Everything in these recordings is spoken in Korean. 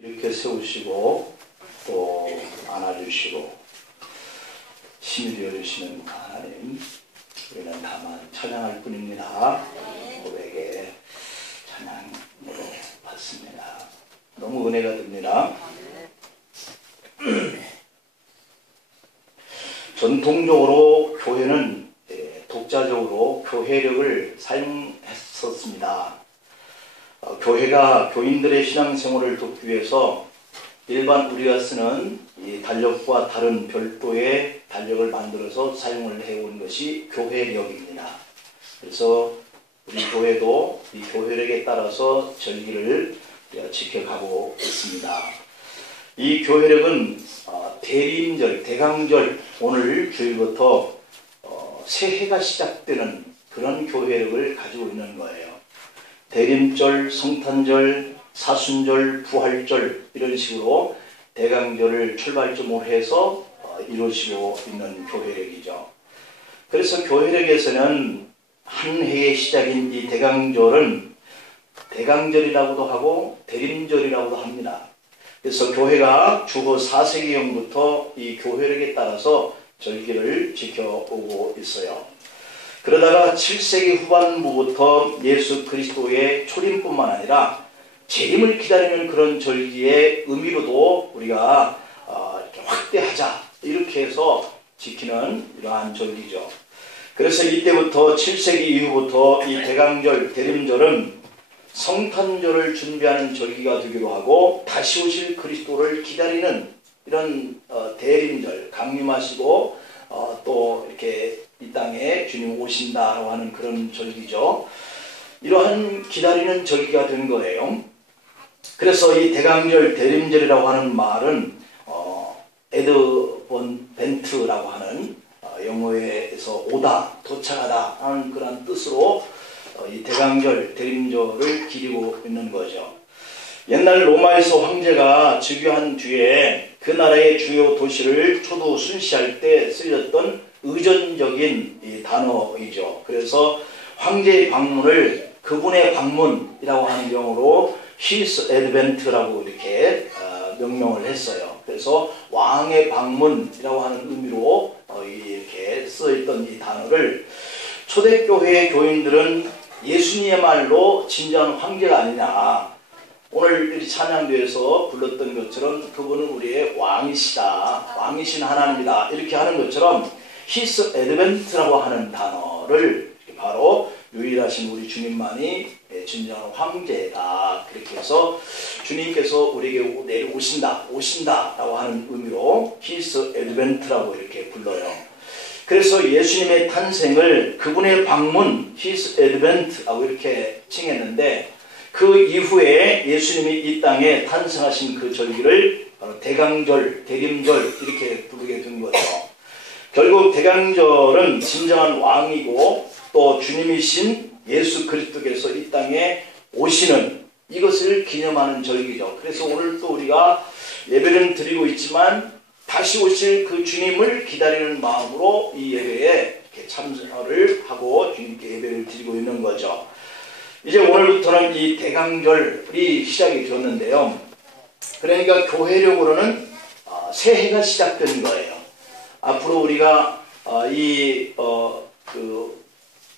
이렇게 세우시고 또 안아주시고 힘을 열으시는 하나님, 우리는 다만 찬양할 뿐입니다. 고백에 찬양으로 받습니다. 너무 은혜가 됩니다. 전통적으로 교회는 독자적으로 교회력을 사용했었습니다. 교회가 교인들의 신앙생활을 돕기 위해서 일반 우리가 쓰는 이 달력과 다른 별도의 달력을 만들어서 사용을 해온 것이 교회력입니다. 그래서 우리 교회도 이 교회력에 따라서 절기를 지켜가고 있습니다. 이 교회력은 대림절, 대강절, 오늘 주일부터 새해가 시작되는 그런 교회력을 가지고 있는 거예요. 대림절, 성탄절, 사순절, 부활절 이런 식으로 대강절을 출발점으로 해서 이루어지고 있는 교회력이죠. 그래서 교회력에서는 한 해의 시작인 이 대강절은 대강절이라고도 하고 대림절이라고도 합니다. 그래서 교회가 주후 4세기경부터 이 교회력에 따라서 절기를 지켜오고 있어요. 그러다가 7세기 후반부부터 예수 그리스도의 초림뿐만 아니라 재림을 기다리는 그런 절기의 의미로도 우리가 이렇게 확대하자 이렇게 해서 지키는 이러한 절기죠. 그래서 이때부터 7세기 이후부터 이 대강절, 대림절은 성탄절을 준비하는 절기가 되기도 하고 다시 오실 그리스도를 기다리는 이런 대림절, 강림하시고 또 이렇게 이 땅에 주님 오신다라고 하는 그런 절기죠. 이러한 기다리는 절기가 된 거예요. 그래서 이 대강절, 대림절이라고 하는 말은 에드벤트라고 하는 영어에서 오다, 도착하다 하는 그런 뜻으로 이 대강절, 대림절을 기리고 있는 거죠. 옛날 로마에서 황제가 즉위한 뒤에 그 나라의 주요 도시를 초도 순시할 때 쓰였던 의존적인 이 단어이죠. 그래서 황제의 방문을 그분의 방문이라고 하는 경우로 His Advent라고 이렇게 명명을 했어요. 그래서 왕의 방문이라고 하는 의미로 이렇게 쓰여있던 이 단어를 초대교회의 교인들은 예수님의말로 진정한 황제가 아니냐, 오늘 찬양대에서 불렀던 것처럼 그분은 우리의 왕이시다, 왕이신 하나님이다 이렇게 하는 것처럼 His Advent라고 하는 단어를 바로 유일하신 우리 주님만이 진정한 황제다, 그렇게 해서 주님께서 우리에게 오신다라고 하는 의미로 His Advent라고 이렇게 불러요. 그래서 예수님의 탄생을 그분의 방문, His Advent라고 이렇게 칭했는데 그 이후에 예수님이 이 땅에 탄생하신 그 절기를 바로 대강절, 대림절 이렇게 부르게 된 거죠. 결국 대강절은 진정한 왕이고 또 주님이신 예수 그리스도께서 이 땅에 오시는 이것을 기념하는 절기죠. 그래서 오늘 또 우리가 예배를 드리고 있지만 다시 오실 그 주님을 기다리는 마음으로 이 예배에 이렇게 참여를 하고 주님께 예배를 드리고 있는 거죠. 이제 오늘부터는 이 대강절이 시작이 되었는데요. 그러니까 교회력으로는 새해가 시작된 거예요. 앞으로 우리가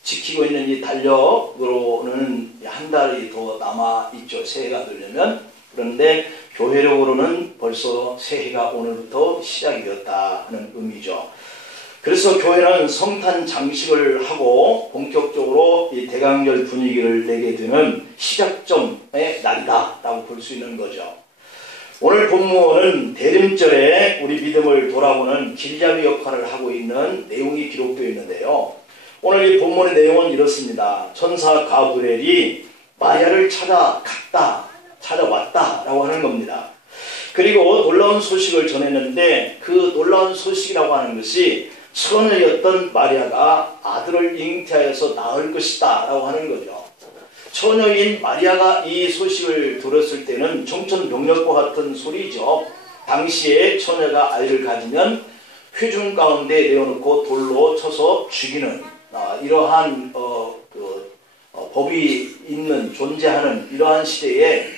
지키고 있는 이 달력으로는 한 달이 더 남아 있죠. 새해가 되려면. 그런데 교회력으로는 벌써 새해가 오늘부터 시작이 되었다 하는 의미죠. 그래서 교회는 성탄 장식을 하고 본격적으로 이 대강절 분위기를 내게 되는 시작점의 날이다 라고 볼 수 있는 거죠. 오늘 본문은 대림절에 우리 믿음을 돌아보는 길잡이 역할을 하고 있는 내용이 기록되어 있는데요. 오늘 이 본문의 내용은 이렇습니다. 천사 가브리엘이 마리아를 찾아왔다 라고 하는 겁니다. 그리고 놀라운 소식을 전했는데 그 놀라운 소식이라고 하는 것이 처녀였던 마리아가 아들을 잉태하여서 낳을 것이다 라고 하는 거죠. 처녀인 마리아가 이 소식을 들었을 때는 청천벽력과 같은 소리죠. 당시에 처녀가 아이를 가지면 회중 가운데 내어놓고 돌로 쳐서 죽이는 이러한 법이 있는 존재하는 이러한 시대에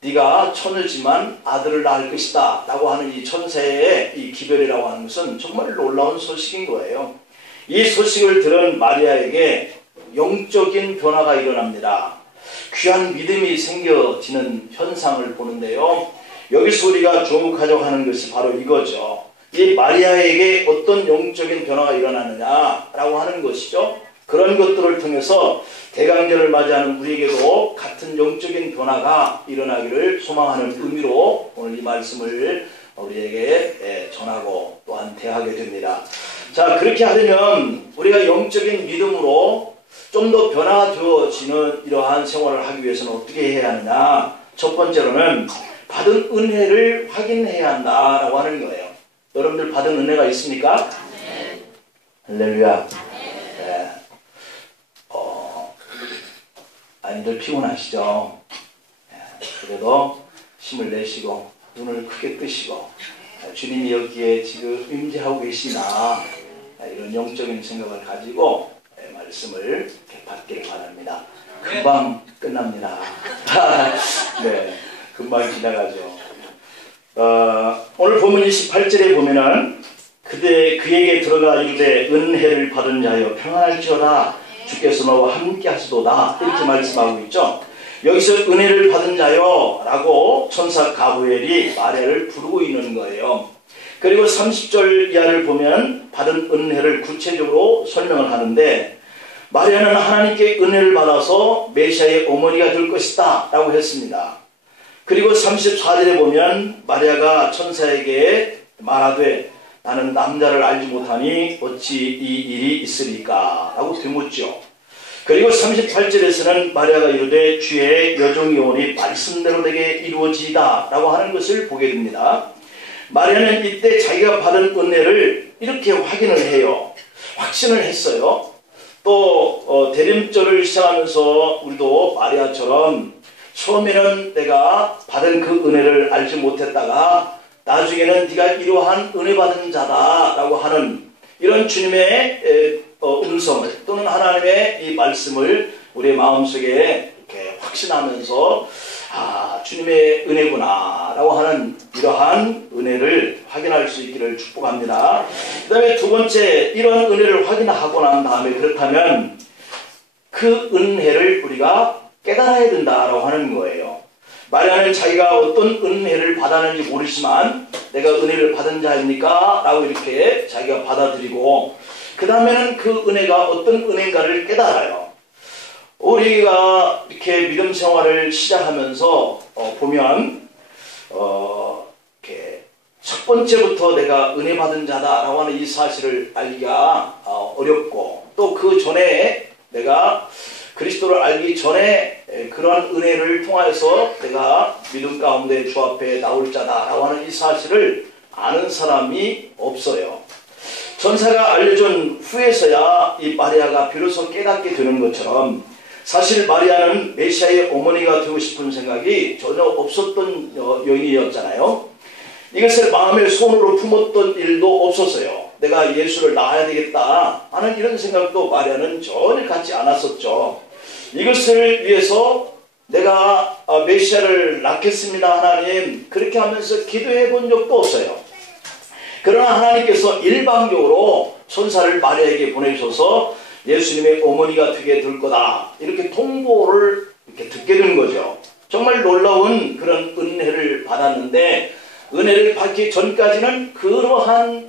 네가 처녀지만 아들을 낳을 것이다 라고 하는 이 천사의 이 기별이라고 하는 것은 정말 놀라운 소식인 거예요. 이 소식을 들은 마리아에게 영적인 변화가 일어납니다. 귀한 믿음이 생겨지는 현상을 보는데요. 여기서 우리가 주목하자고 하는 것이 바로 이거죠. 이 마리아에게 어떤 영적인 변화가 일어나느냐라고 하는 것이죠. 그런 것들을 통해서 대강절을 맞이하는 우리에게도 같은 영적인 변화가 일어나기를 소망하는 의미로 오늘 이 말씀을 우리에게 전하고 또한 대하게 됩니다. 자, 그렇게 하려면 우리가 영적인 믿음으로 좀 더 변화가 되어지는 이러한 생활을 하기 위해서는 어떻게 해야 하느냐. 첫 번째로는 받은 은혜를 확인해야 한다라고 하는 거예요. 여러분들 받은 은혜가 있습니까? 네. 할렐루야. 네. 아이들 피곤하시죠? 네. 그래도 힘을 내시고 눈을 크게 뜨시고 주님이 여기에 지금 임재하고 계시나 이런 영적인 생각을 가지고 말씀을 이렇게 받기를 바랍니다. 금방 끝납니다. 네, 금방 지나가죠. 오늘 본문 28절에 보면은 그에게 들어가 이르되 은혜를 받은 자여 평안할지어다 주께서 너와 함께 하시도다 이렇게 말씀하고 있죠. 여기서 은혜를 받은 자여 라고 천사 가브리엘이 마리아를 부르고 있는 거예요. 그리고 30절 이하를 보면 받은 은혜를 구체적으로 설명을 하는데 마리아는 하나님께 은혜를 받아서 메시아의 어머니가 될 것이다 라고 했습니다. 그리고 34절에 보면 마리아가 천사에게 말하되 나는 남자를 알지 못하니 어찌 이 일이 있으리까 라고 되묻죠. 그리고 38절에서는 마리아가 이르되 주의 여종이 오니 말씀대로 되게 이루어지이다 라고 하는 것을 보게 됩니다. 마리아는 이때 자기가 받은 은혜를 이렇게 확인을 해요. 확신을 했어요. 또 대림절을 시작하면서 우리도 마리아처럼 처음에는 내가 받은 그 은혜를 알지 못했다가 나중에는 네가 이러한 은혜 받은 자다라고 하는 이런 주님의 음성을 또는 하나님의 이 말씀을 우리의 마음속에 이렇게 확신하면서 주님의 은혜구나 라고 하는 이러한 은혜를 확인할 수 있기를 축복합니다. 그 다음에 두 번째, 이런 은혜를 확인하고 난 다음에 그렇다면 그 은혜를 우리가 깨달아야 된다라고 하는 거예요. 마리아는 자기가 어떤 은혜를 받았는지 모르지만 내가 은혜를 받은 자입니까? 라고 이렇게 자기가 받아들이고 그 다음에는 그 은혜가 어떤 은혜인가를 깨달아요. 우리가 이렇게 믿음 생활을 시작하면서 보면 이렇게 첫 번째부터 내가 은혜 받은 자다라고 하는 이 사실을 알기가 어렵고 또 그 전에 내가 그리스도를 알기 전에 그러한 은혜를 통하여서 내가 믿음 가운데 주 앞에 나올 자다라고 하는 이 사실을 아는 사람이 없어요. 천사가 알려준 후에서야 이 마리아가 비로소 깨닫게 되는 것처럼 사실 마리아는 메시아의 어머니가 되고 싶은 생각이 전혀 없었던 여인이었잖아요. 이것을 마음의 손으로 품었던 일도 없었어요. 내가 예수를 낳아야 되겠다 하는 이런 생각도 마리아는 전혀 갖지 않았었죠. 이것을 위해서 내가 메시아를 낳겠습니다 하나님 그렇게 하면서 기도해 본 적도 없어요. 그러나 하나님께서 일방적으로 천사를 마리아에게 보내셔서 예수님의 어머니가 되게 될 거다 이렇게 통보를 이렇게 듣게 된 거죠. 정말 놀라운 그런 은혜를 받았는데 은혜를 받기 전까지는 그러한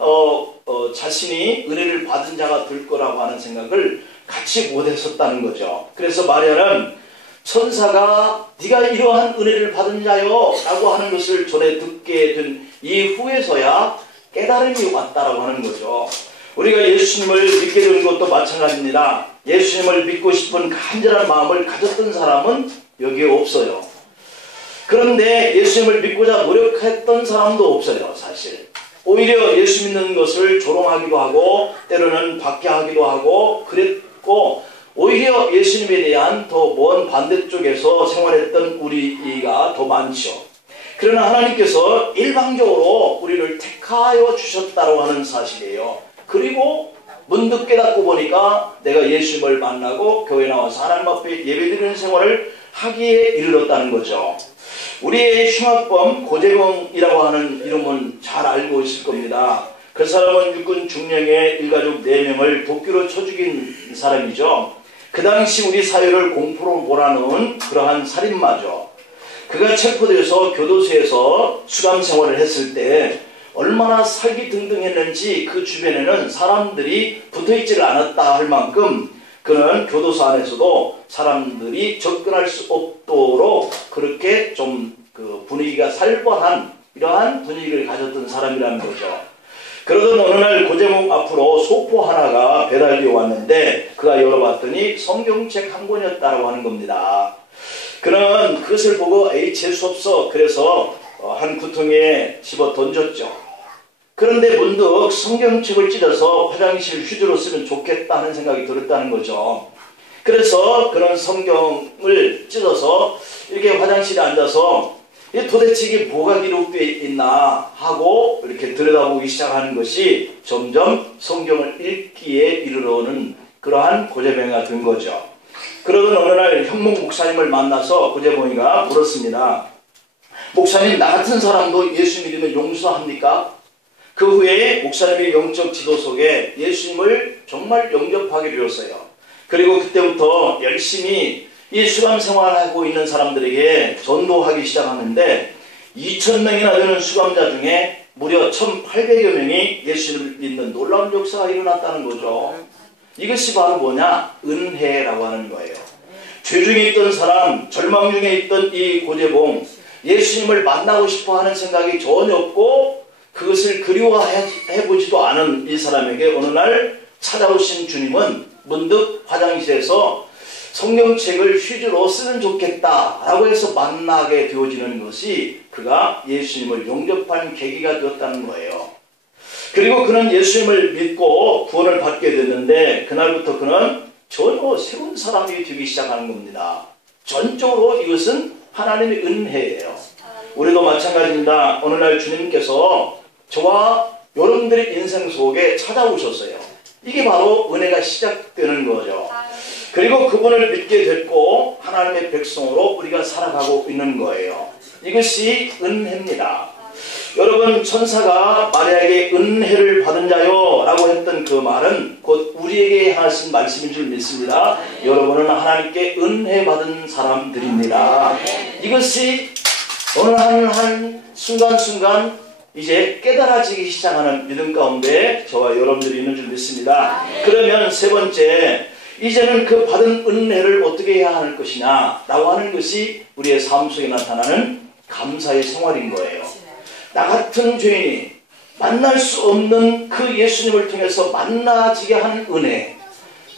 자신이 은혜를 받은 자가 될 거라고 하는 생각을 갖지 못했었다는 거죠. 그래서 마리아는 천사가 네가 이러한 은혜를 받은 자요 라고 하는 것을 전에 듣게 된 이후에서야 깨달음이 왔다라고 하는 거죠. 우리가 예수님을 믿게 된 것도 마찬가지입니다. 예수님을 믿고 싶은 간절한 마음을 가졌던 사람은 여기에 없어요. 그런데 예수님을 믿고자 노력했던 사람도 없어요. 사실 오히려 예수 믿는 것을 조롱하기도 하고 때로는 박해하기도 하고 그랬고 오히려 예수님에 대한 더 먼 반대쪽에서 생활했던 우리가 더 많죠. 그러나 하나님께서 일방적으로 우리를 택하여 주셨다고 하는 사실이에요. 그리고 문득 깨닫고 보니까 내가 예수님을 만나고 교회 나와서 하나님 앞에 예배드리는 생활을 하기에 이르렀다는 거죠. 우리의 흉악범 고재봉이라고 하는 이름은 잘 알고 있을 겁니다. 그 사람은 육군 중령의 일가족 4명을 도끼로 쳐 죽인 사람이죠. 그 당시 우리 사회를 공포로 몰아넣은 그러한 살인마죠. 그가 체포돼서 교도소에서 수감 생활을 했을 때 얼마나 살기등등했는지 그 주변에는 사람들이 붙어있지를 않았다 할 만큼 그는 교도소 안에서도 사람들이 접근할 수 없도록 그렇게 좀 그 분위기가 살벌한 이러한 분위기를 가졌던 사람이라는 거죠. 그러던 어느 날 고재봉 앞으로 소포 하나가 배달되어 왔는데 그가 열어봤더니 성경책 한 권이었다고 하는 겁니다. 그는 그것을 보고 재수없어 그래서 한 구통에 집어 던졌죠. 그런데 문득 성경책을 찢어서 화장실 휴지로 쓰면 좋겠다 하는 생각이 들었다는 거죠. 그래서 그는 성경을 찢어서 이렇게 화장실에 앉아서 도대체 이게 뭐가 기록되어 있나 하고 이렇게 들여다보기 시작하는 것이 점점 성경을 읽기에 이르러오는 그러한 고재봉이가 된 거죠. 그러던 어느 날 현목 목사님을 만나서 고재봉이가 물었습니다. 목사님, 나 같은 사람도 예수 믿으면 용서합니까? 그 후에 목사님의 영적 지도 속에 예수님을 정말 영접하게 되었어요. 그리고 그때부터 열심히 이 수감 생활하고 있는 사람들에게 전도하기 시작하는데 2,000명이나 되는 수감자 중에 무려 1,800여 명이 예수님을 믿는 놀라운 역사가 일어났다는 거죠. 이것이 바로 뭐냐? 은혜라고 하는 거예요. 죄 중에 있던 사람, 절망 중에 있던 이 고재봉, 예수님을 만나고 싶어 하는 생각이 전혀 없고 그것을 그리워해보지도 않은 이 사람에게 어느 날 찾아오신 주님은 문득 화장실에서 성경책을 휴지로 쓰면 좋겠다라고 해서 만나게 되어지는 것이 그가 예수님을 영접한 계기가 되었다는 거예요. 그리고 그는 예수님을 믿고 구원을 받게 됐는데 그날부터 그는 전혀 새로운 사람이 되기 시작하는 겁니다. 전적으로 이것은 하나님의 은혜예요. 우리도 마찬가지입니다. 어느 날 주님께서 저와 여러분들의 인생 속에 찾아오셨어요. 이게 바로 은혜가 시작되는 거죠. 그리고 그분을 믿게 됐고 하나님의 백성으로 우리가 살아가고 있는 거예요. 이것이 은혜입니다. 여러분, 천사가 마리아에게 은혜를 받은 자요 라고 했던 그 말은 곧 우리에게 하신 말씀인 줄 믿습니다. 여러분은 하나님께 은혜 받은 사람들입니다. 이것이 어느 한 순간순간 이제 깨달아지기 시작하는 믿음 가운데 저와 여러분들이 있는 줄 믿습니다. 그러면 세 번째, 이제는 그 받은 은혜를 어떻게 해야 할 것이냐 라고 하는 것이 우리의 삶 속에 나타나는 감사의 생활인 거예요. 나 같은 죄인이 만날 수 없는 그 예수님을 통해서 만나지게 하는 은혜,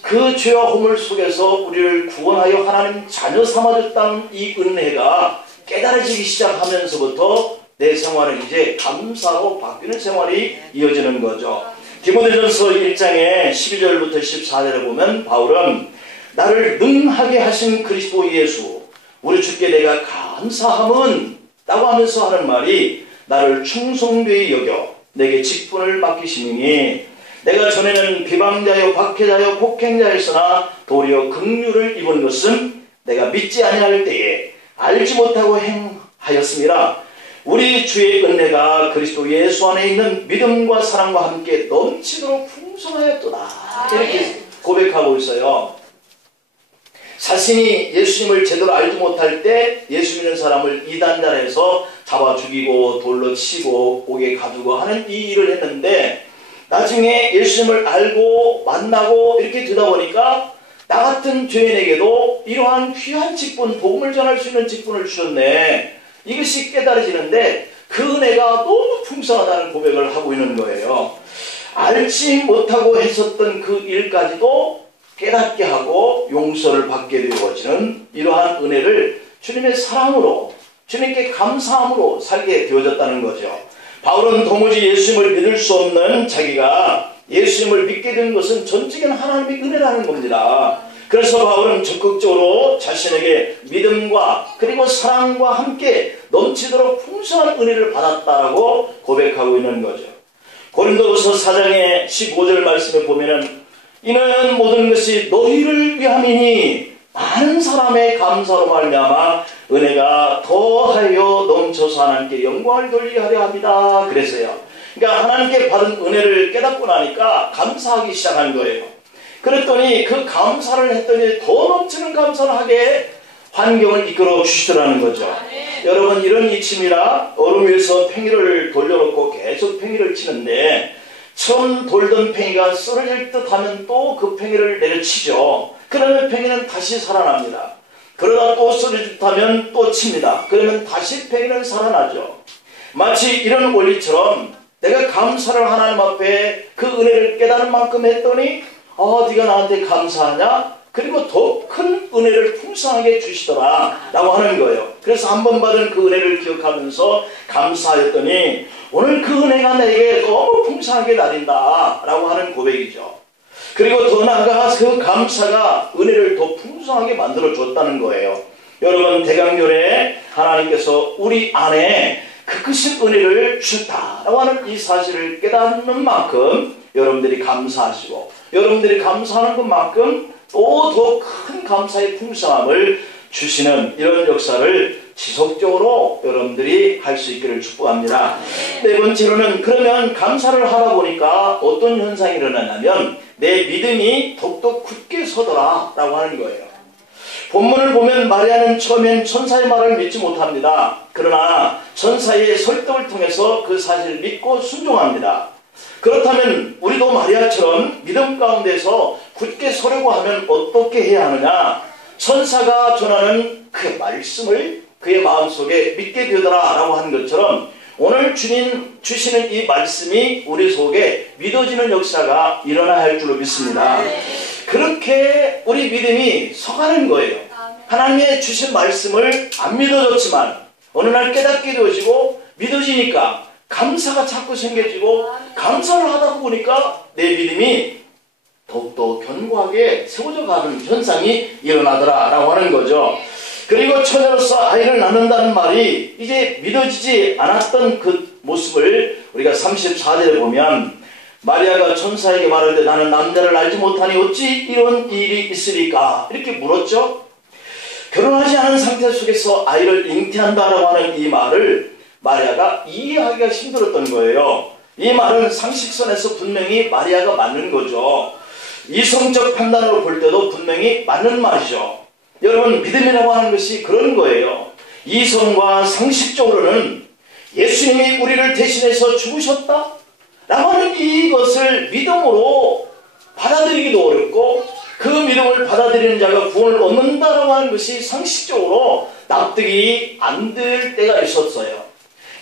그 죄와 허물 속에서 우리를 구원하여 하나님 자녀 삼아줬다는 이 은혜가 깨달아지기 시작하면서부터 내 생활은 이제 감사로 바뀌는 생활이 이어지는 거죠. 디모데전서 1장의 12절부터 14절에 보면 바울은 나를 능하게 하신 그리스도 예수 우리 주께 내가 감사함은 라고 하면서 하는 말이 나를 충성되이 여겨 내게 직분을 맡기시니 내가 전에는 비방자요 박해자요 폭행자였으나 도리어 긍휼을 입은 것은 내가 믿지 아니할 때에 알지 못하고 행하였습니다. 우리 주의 은혜가 그리스도 예수 안에 있는 믿음과 사랑과 함께 넘치도록 풍성하였도다. 이렇게 고백하고 있어요. 자신이 예수님을 제대로 알지 못할 때 예수 믿는 사람을 이단자에서 잡아 죽이고 돌로 치고 옥에 가두고 하는 이 일을 했는데 나중에 예수님을 알고 만나고 이렇게 되다 보니까 나 같은 죄인에게도 이러한 귀한 직분, 복음을 전할 수 있는 직분을 주셨네. 이것이 깨달아지는데 그 은혜가 너무 풍성하다는 고백을 하고 있는 거예요. 알지 못하고 했었던 그 일까지도 깨닫게 하고 용서를 받게 되어지는 이러한 은혜를 주님의 사랑으로 주님께 감사함으로 살게 되어졌다는 거죠. 바울은 도무지 예수님을 믿을 수 없는 자기가 예수님을 믿게 된 것은 전적인 하나님의 은혜라는 겁니다. 그래서 바울은 적극적으로 자신에게 믿음과 그리고 사랑과 함께 넘치도록 풍성한 은혜를 받았다라고 고백하고 있는 거죠. 고린도후서 4장의 15절 말씀에 보면은 이는 모든 것이 너희를 위함이니 많은 사람의 감사로 말미암아 은혜가 더하여 넘쳐서 하나님께 영광을 돌리게 하려 합니다. 그랬어요. 그러니까 하나님께 받은 은혜를 깨닫고 나니까 감사하기 시작한 거예요. 그랬더니 그 감사를 했더니 더 넘치는 감사를 하게 환경을 이끌어 주시더라는 거죠. 여러분, 이런 이침이라 얼음 위에서 팽이를 돌려놓고 계속 팽이를 치는데 처음 돌던 팽이가 쓰러질 듯 하면 또 그 팽이를 내려치죠. 그러면 팽이는 다시 살아납니다. 그러다 또 쓰러질 듯 하면 또 칩니다. 그러면 다시 팽이는 살아나죠. 마치 이런 원리처럼 내가 감사를 하나님 앞에 그 은혜를 깨달은 만큼 했더니 네가 나한테 감사하냐? 그리고 더 큰 은혜를 풍성하게 주시더라 라고 하는 거예요. 그래서 한 번 받은 그 은혜를 기억하면서 감사했더니 오늘 그 은혜가 내게 너무 풍성하게 나린다 라고 하는 고백이죠. 그리고 더 나아가 그 감사가 은혜를 더 풍성하게 만들어 줬다는 거예요. 여러분, 대강절에 하나님께서 우리 안에 그 크신 은혜를 주셨다라고 하는 이 사실을 깨닫는 만큼 여러분들이 감사하시고, 여러분들이 감사하는 것만큼 또 더 큰 감사의 풍성함을 주시는 이런 역사를 지속적으로 여러분들이 할 수 있기를 축복합니다. 네 번째로는, 그러면 감사를 하다 보니까 어떤 현상이 일어나냐면 내 믿음이 더욱더 굳게 서더라 라고 하는 거예요. 본문을 보면 마리아는 처음엔 천사의 말을 믿지 못합니다. 그러나 천사의 설득을 통해서 그 사실을 믿고 순종합니다. 그렇다면 우리도 마리아처럼 믿음 가운데서 굳게 서려고 하면 어떻게 해야 하느냐? 천사가 전하는 그 말씀을 그의 마음속에 믿게 되더라 라고 하는 것처럼 오늘 주님 주시는 이 말씀이 우리 속에 믿어지는 역사가 일어나야 할 줄로 믿습니다. 그렇게 우리 믿음이 서가는 거예요. 하나님의 주신 말씀을 안 믿어졌지만 어느 날 깨닫게 되어지고 믿어지니까 감사가 자꾸 생겨지고 감사를 하다 보니까 내 믿음이 더욱더 견고하게 세워져 가는 현상이 일어나더라 라고 하는 거죠. 그리고 처녀로서 아이를 낳는다는 말이 이제 믿어지지 않았던 그 모습을 우리가 34절에 보면 마리아가 천사에게 말할 때 나는 남자를 알지 못하니 어찌 이런 일이 있으리까 이렇게 물었죠. 결혼하지 않은 상태 속에서 아이를 잉태한다라고 하는 이 말을 마리아가 이해하기가 힘들었던 거예요. 이 말은 상식선에서 분명히 마리아가 맞는 거죠. 이성적 판단으로 볼 때도 분명히 맞는 말이죠. 여러분, 믿음이라고 하는 것이 그런 거예요. 이성과 상식적으로는 예수님이 우리를 대신해서 죽으셨다 라고 하는 이것을 믿음으로 받아들이기도 어렵고 그 믿음을 받아들이는 자가 구원을 얻는다라고 하는 것이 상식적으로 납득이 안 될 때가 있었어요.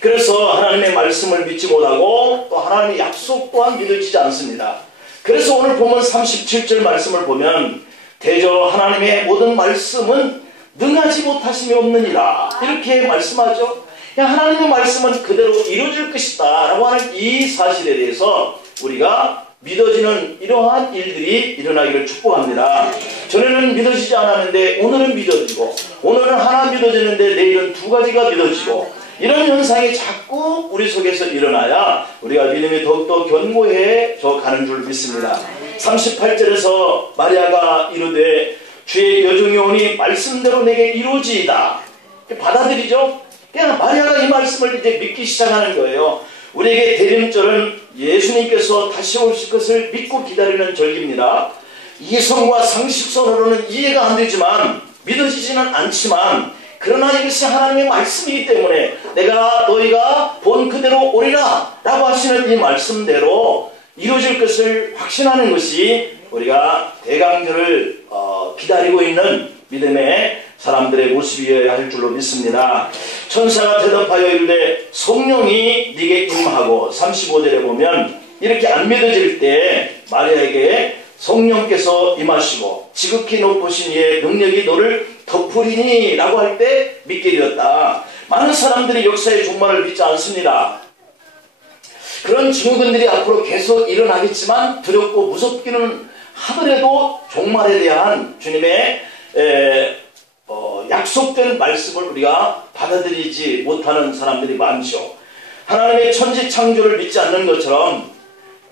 그래서 하나님의 말씀을 믿지 못하고 또 하나님의 약속 또한 믿어지지 않습니다. 그래서 오늘 보면 37절 말씀을 보면 대저 하나님의 모든 말씀은 능하지 못하심이 없느니라 이렇게 말씀하죠. 하나님의 말씀은 그대로 이루어질 것이다 라고 하는 이 사실에 대해서 우리가 믿어지는 이러한 일들이 일어나기를 축복합니다. 전에는 믿어지지 않았는데 오늘은 믿어지고, 오늘은 하나 믿어지는데 내일은 두 가지가 믿어지고, 이런 현상이 자꾸 우리 속에서 일어나야 우리가 믿음이 더욱더 견고해져 가는 줄 믿습니다. 38절에서 마리아가 이르되 주의 여종이 오니 말씀대로 내게 이루어지이다. 받아들이죠? 그냥 마리아가 이 말씀을 이제 믿기 시작하는 거예요. 우리에게 대림절은 예수님께서 다시 오실 것을 믿고 기다리는 절기입니다. 이성과 상식선으로는 이해가 안 되지만 믿어지지는 않지만 그러나 이것이 하나님의 말씀이기 때문에 내가 너희가 본 그대로 오리라 라고 하시는 이 말씀대로 이루어질 것을 확신하는 것이 우리가 대강절을 기다리고 있는 믿음의 사람들의 모습이어야 할 줄로 믿습니다. 천사가 대답하여 이르되 성령이 네게 임하고 35절에 보면 이렇게 안 믿어질 때 마리아에게 성령께서 임하시고 지극히 높으신 이의 능력이 너를 덮으리니 라고 할 때 믿게 되었다. 많은 사람들이 역사의 종말을 믿지 않습니다. 그런 증후군들이 앞으로 계속 일어나겠지만 두렵고 무섭기는 하더라도 종말에 대한 주님의 약속된 말씀을 우리가 받아들이지 못하는 사람들이 많죠. 하나님의 천지 창조를 믿지 않는 것처럼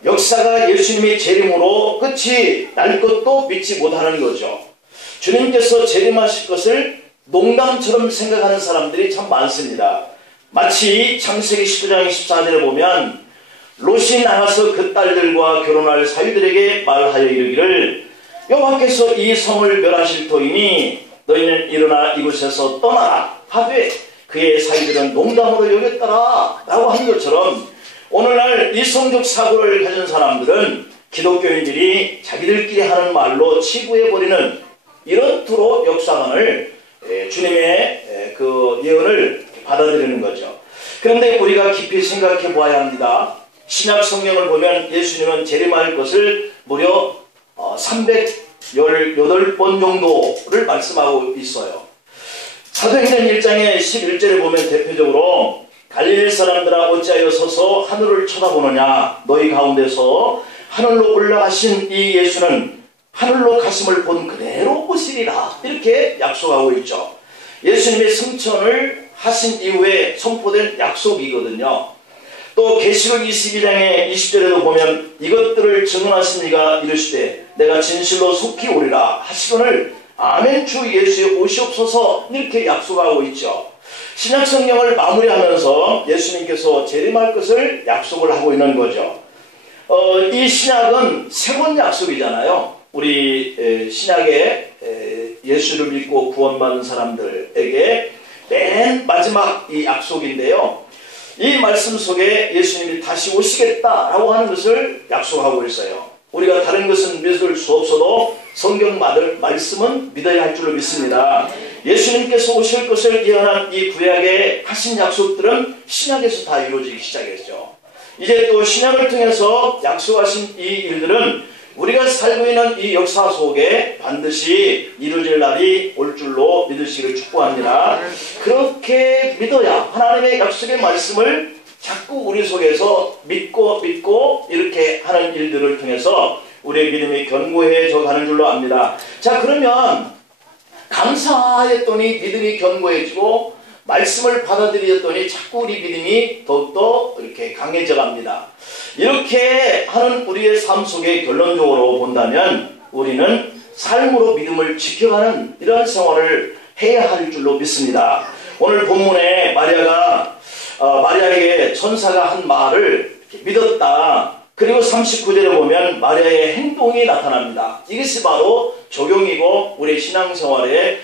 역사가 예수님의 재림으로 끝이 날 것도 믿지 못하는 거죠. 주님께서 재림하실 것을 농담처럼 생각하는 사람들이 참 많습니다. 마치 창세기 19장 14절에 보면 롯이 나가서 그 딸들과 결혼할 사위들에게 말하여 이르기를 여호와께서 이 성을 멸하실 터이니 너희는 일어나 이곳에서 떠나라 하되 그의 사위들은 농담으로 여겼더라 라고 한 것처럼 오늘날 이성적 사고를 가진 사람들은 기독교인들이 자기들끼리 하는 말로 치부해버리는 이런 투로 역사관을 주님의 그 예언을 받아들이는 거죠. 그런데 우리가 깊이 생각해 보아야 합니다. 신약 성경을 보면 예수님은 재림할 것을 무려 318번 정도를 말씀하고 있어요. 사도행전 1장의 11절에 보면 대표적으로 갈릴리 사람들아 어찌하여 서서 하늘을 쳐다보느냐 너희 가운데서 하늘로 올라가신 이 예수는 하늘로 가심을 본 그대로 오시리라 이렇게 약속하고 있죠. 예수님의 승천을 하신 이후에 선포된 약속이거든요. 또 계시록 22장의 20절에도 보면 이것들을 증언하신 이가 이르시되 내가 진실로 속히 오리라 하시거늘 아멘 주 예수의 오시옵소서 이렇게 약속하고 있죠. 신약 성경을 마무리하면서 예수님께서 재림할 것을 약속을 하고 있는 거죠. 이 신약은 세 번 약속이잖아요. 우리 신약에 예수를 믿고 구원받은 사람들에게 맨 마지막 이 약속인데요. 이 말씀 속에 예수님이 다시 오시겠다라고 하는 것을 약속하고 있어요. 우리가 다른 것은 믿을 수 없어도 성경 말씀은 믿어야 할 줄로 믿습니다. 예수님께서 오실 것을 예언한 이 구약의 하신 약속들은 신약에서 다 이루어지기 시작했죠. 이제 또 신약을 통해서 약속하신 이 일들은 우리가 살고 있는 이 역사 속에 반드시 이루어질 날이 올 줄로 믿으시기를 축복합니다. 그렇게 믿어야 하나님의 약속의 말씀을 자꾸 우리 속에서 믿고 이렇게 하는 일들을 통해서 우리의 믿음이 견고해져 가는 줄로 압니다. 자, 그러면 감사했더니 믿음이 견고해지고 말씀을 받아들였더니 자꾸 우리 믿음이 더욱더 이렇게 강해져 갑니다. 이렇게 하는 우리의 삶 속에 결론적으로 본다면 우리는 삶으로 믿음을 지켜가는 이런 생활을 해야 할 줄로 믿습니다. 오늘 본문에 마리아에게 천사가 한 말을 믿었다. 그리고 39절에 보면 마리아의 행동이 나타납니다. 이것이 바로 적용이고 우리 신앙생활의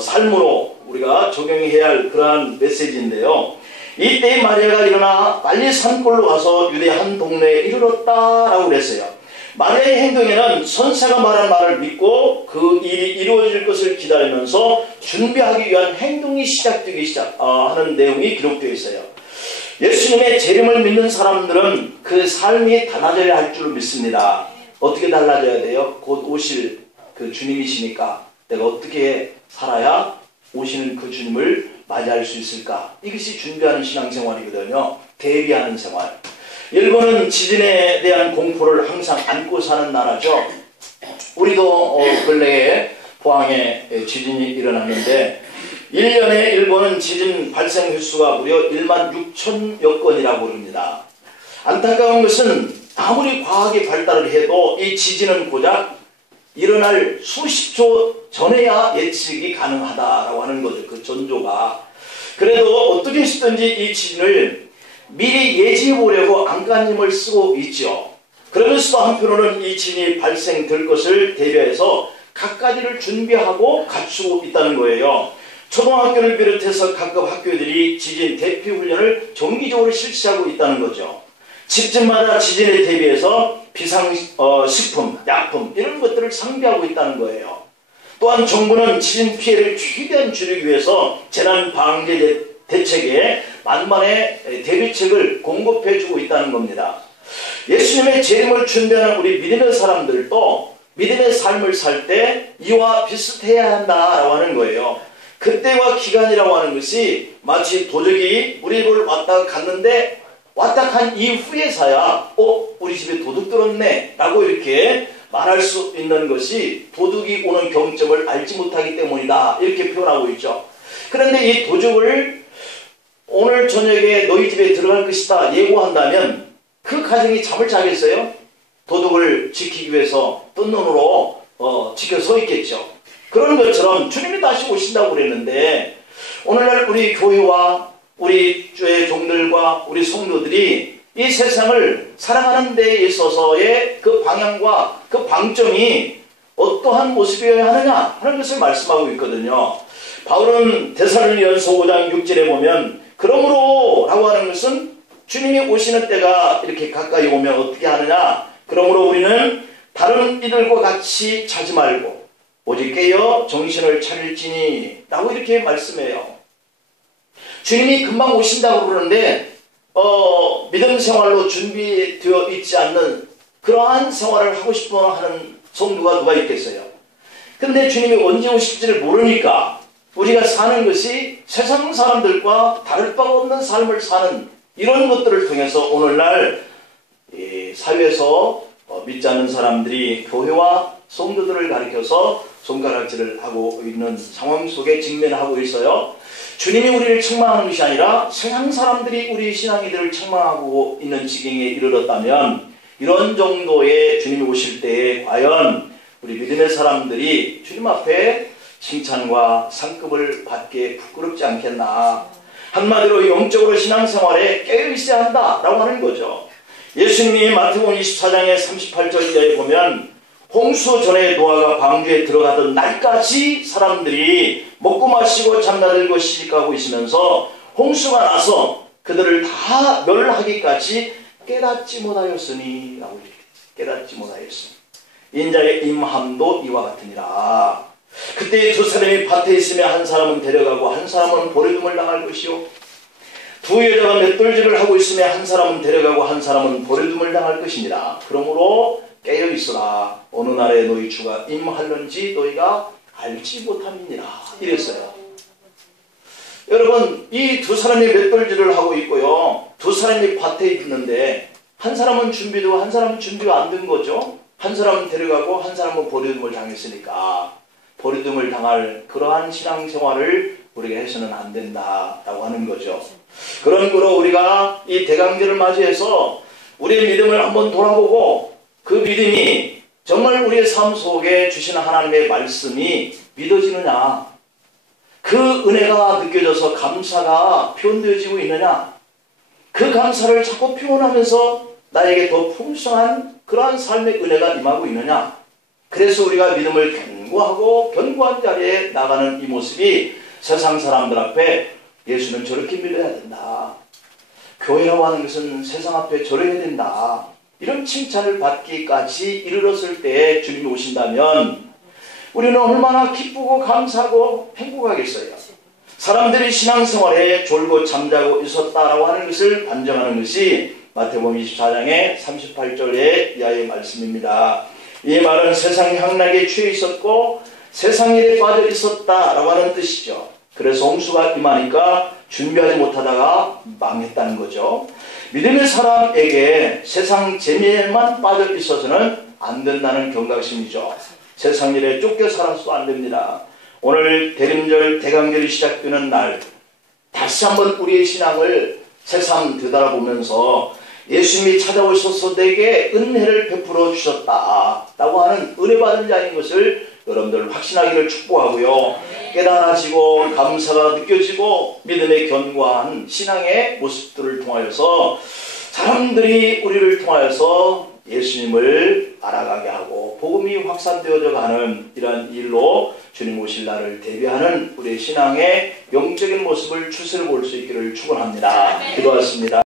삶으로 우리가 적용해야 할 그러한 메시지인데요. 이때 마리아가 일어나 빨리 산골로 가서 유대 한 동네에 이르렀다라고 그랬어요. 마리아의 행동에는 선사가 말한 말을 믿고 그 일이 이루어질 것을 기다리면서 준비하기 위한 행동이 하는 내용이 기록되어 있어요. 예수님의 재림을 믿는 사람들은 그 삶이 달라져야 할 줄로 믿습니다. 어떻게 달라져야 돼요? 곧 오실 그 주님이시니까 내가 어떻게 살아야 오시는 그 주님을 맞이할 수 있을까? 이것이 준비하는 신앙생활이거든요. 대비하는 생활. 일본은 지진에 대한 공포를 항상 안고 사는 나라죠. 우리도 근래에 포항에 지진이 일어났는데 1년에 일본은 지진 발생 횟수가 무려 16,000여 건이라고 합니다. 안타까운 것은 아무리 과학이 발달을 해도 이 지진은 고작 일어날 수십 초 전에야 예측이 가능하다라고 하는 거죠. 그 전조가. 그래도 어떻게 해서든지 이 지진을 미리 예지해 보려고 안간힘을 쓰고 있죠. 그러면서도 한편으로는 이 지진이 발생될 것을 대비해서 갖가지를 준비하고 갖추고 있다는 거예요. 초등학교를 비롯해서 각급 학교들이 지진 대피 훈련을 정기적으로 실시하고 있다는 거죠. 집집마다 지진에 대비해서 비상식품, 약품 이런 것들을 상비하고 있다는 거예요. 또한 정부는 지진 피해를 최대한 줄이기 위해서 재난방재 대책에 만반의 대비책을 공급해주고 있다는 겁니다. 예수님의 재림을 준비하는 우리 믿음의 사람들도 믿음의 삶을 살 때 이와 비슷해야 한다라고 하는 거예요. 그때와 기간이라고 하는 것이 마치 도적이 우리 집을 왔다가 갔는데 왔다 간 이후에서야 우리 집에 도둑 들었네 라고 이렇게 말할 수 있는 것이 도둑이 오는 경점을 알지 못하기 때문이다 이렇게 표현하고 있죠. 그런데 이 도둑을 오늘 저녁에 너희 집에 들어갈 것이다 예고한다면 그 가정이 잠을 자겠어요? 도둑을 지키기 위해서 뜬 눈으로 지켜 서 있겠죠. 그런 것처럼 주님이 다시 오신다고 그랬는데 오늘날 우리 교회와 우리 교회 종들과 우리 성도들이 이 세상을 살아가는 데 있어서의 그 방향과 그 방점이 어떠한 모습이어야 하느냐 하는 것을 말씀하고 있거든요. 바울은 데살로니가전서 5장 6절에 보면 그러므로 라고 하는 것은 주님이 오시는 때가 이렇게 가까이 오면 어떻게 하느냐. 그러므로 우리는 다른 이들과 같이 자지 말고 오직 깨어 정신을 차릴지니 라고 이렇게 말씀해요. 주님이 금방 오신다고 그러는데 믿음 생활로 준비되어 있지 않는 그러한 생활을 하고 싶어 하는 성도가 누가 있겠어요. 근데 주님이 언제 오실지를 모르니까 우리가 사는 것이 세상 사람들과 다를 바가 없는 삶을 사는 이런 것들을 통해서 오늘날 사회에서 믿지 않는 사람들이 교회와 성도들을 가리켜서 손가락질을 하고 있는 상황 속에 직면하고 있어요. 주님이 우리를 책망하는 것이 아니라 세상 사람들이 우리 신앙이들을 책망하고 있는 지경에 이르렀다면 이런 정도의 주님이 오실 때에 과연 우리 믿음의 사람들이 주님 앞에 칭찬과 상급을 받기에 부끄럽지 않겠나. 한마디로 영적으로 신앙생활에 깨어있어야 한다라고 하는 거죠. 예수님이 마태복음 24장의 38절 이하에 보면 홍수 전에 노아가 방주에 들어가던 날까지 사람들이 먹고 마시고 잠자들고 시집가고 있으면서 홍수가 나서 그들을 다 멸하기까지 깨닫지 못하였으니 라고 이렇게 깨닫지 못하였으니 인자의 임함도 이와 같으니라. 그때 두 사람이 밭에 있으면 한 사람은 데려가고 한 사람은 버려둠을 당할 것이요 두 여자가 맷돌질을 하고 있으면 한 사람은 데려가고 한 사람은 버려둠을 당할 것이니라. 그러므로 깨어있으라. 어느 날에 너희 주가 임할런지 너희가 알지 못함이니라. 이랬어요. 여러분, 이 두 사람이 맷돌질을 하고 있고요. 두 사람이 밭에 있는데 한 사람은 준비되고 한 사람은 준비가 안 된 거죠. 한 사람은 데려가고 한 사람은 버려둠을 당했으니까 버려둠을 당할 그러한 신앙생활을 우리가 해서는 안 된다라고 하는 거죠. 그런 거로 우리가 이 대강제를 맞이해서 우리의 믿음을 한번 돌아보고 그 믿음이 정말 우리의 삶 속에 주시는 하나님의 말씀이 믿어지느냐, 그 은혜가 느껴져서 감사가 표현되어지고 있느냐, 그 감사를 자꾸 표현하면서 나에게 더 풍성한 그러한 삶의 은혜가 임하고 있느냐. 그래서 우리가 믿음을 견고한 자리에 나가는 이 모습이 세상 사람들 앞에 예수는 저렇게 믿어야 된다, 교회라고 하는 것은 세상 앞에 저래야 된다, 이런 칭찬을 받기까지 이르렀을 때 주님이 오신다면 우리는 얼마나 기쁘고 감사하고 행복하겠어요. 사람들이 신앙생활에 졸고 잠자고 있었다라고 하는 것을 반증하는 것이 마태복음 24장의 38절의 이하의 말씀입니다. 이 말은 세상 향락에 취해 있었고 세상 일에 빠져 있었다라고 하는 뜻이죠. 그래서 홍수가 임하니까 준비하지 못하다가 망했다는 거죠. 믿음의 사람에게 세상 재미에만 빠져 있어서는 안 된다는 경각심이죠. 세상 일에 쫓겨 살아서도 안 됩니다. 오늘 대림절 대강절이 시작되는 날 다시 한번 우리의 신앙을 새삼 되돌아보면서 예수님이 찾아오셔서 내게 은혜를 베풀어 주셨다라고 하는 은혜 받은 자인 것을 여러분들 확신하기를 축복하고요. 깨달아지고 감사가 느껴지고 믿음의 견고한 신앙의 모습들을 통하여서 사람들이 우리를 통하여서 예수님을 알아가게 하고 복음이 확산되어져 가는 이러한 일로 주님 오실 날을 대비하는 우리의 신앙의 영적인 모습을 추스려 볼 수 있기를 축원합니다. 기도하십니다.